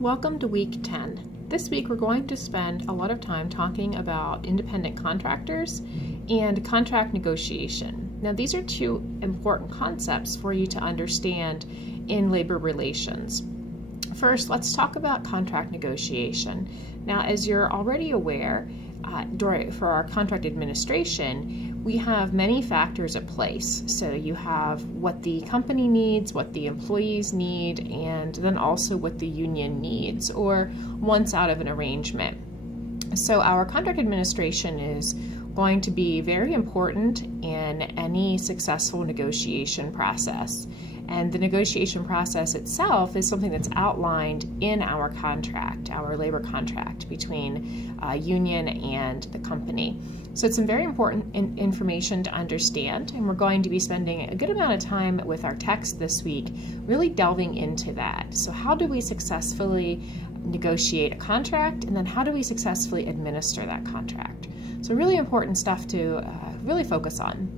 Welcome to week 10. This week we're going to spend a lot of time talking about independent contractors and contract negotiation. Now these are two important concepts for you to understand in labor relations. First, let's talk about contract negotiation. Now, as you're already aware, for our contract administration, we have many factors at place. So you have what the company needs, what the employees need, and then also what the union needs or wants out of an arrangement. So our contract administration is going to be very important in any successful negotiation process. And the negotiation process itself is something that's outlined in our contract, our labor contract between union and the company. So it's some very important information to understand, and we're going to be spending a good amount of time with our text this week really delving into that. So how do we successfully negotiate a contract, and then how do we successfully administer that contract? So really important stuff to really focus on.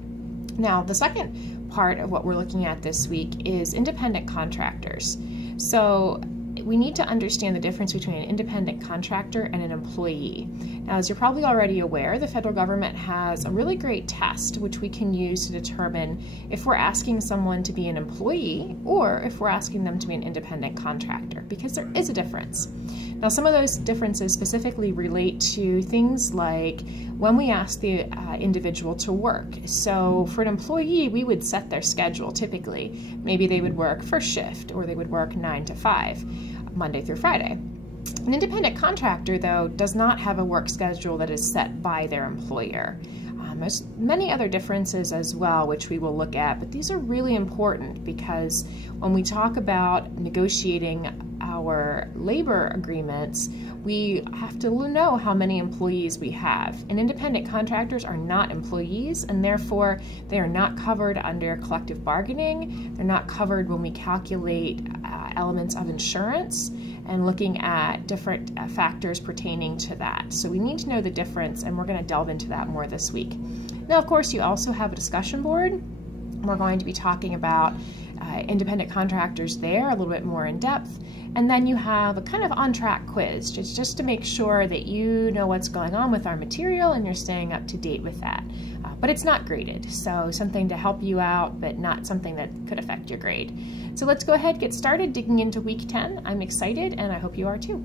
Now, the second part of what we're looking at this week is independent contractors. So we need to understand the difference between an independent contractor and an employee. Now, as you're probably already aware, the federal government has a really great test which we can use to determine if we're asking someone to be an employee or if we're asking them to be an independent contractor, because there is a difference. Now, some of those differences specifically relate to things like when we ask the individual to work. So for an employee, we would set their schedule typically. Maybe they would work first shift, or they would work 9 to 5, Monday through Friday. An independent contractor, though, does not have a work schedule that is set by their employer. There's many other differences as well, which we will look at, but these are really important because when we talk about negotiating our labor agreements, we have to know how many employees we have. And independent contractors are not employees, and therefore they are not covered under collective bargaining. They're not covered when we calculate elements of insurance and looking at different factors pertaining to that. So we need to know the difference, and we're going to delve into that more this week. Now, of course, you also have a discussion board. We're going to be talking about independent contractors there a little bit more in depth. And then you have a kind of on-track quiz, just to make sure that you know what's going on with our material and you're staying up to date with that. But it's not graded, so something to help you out, but not something that could affect your grade. So let's go ahead and get started digging into week 10. I'm excited, and I hope you are too.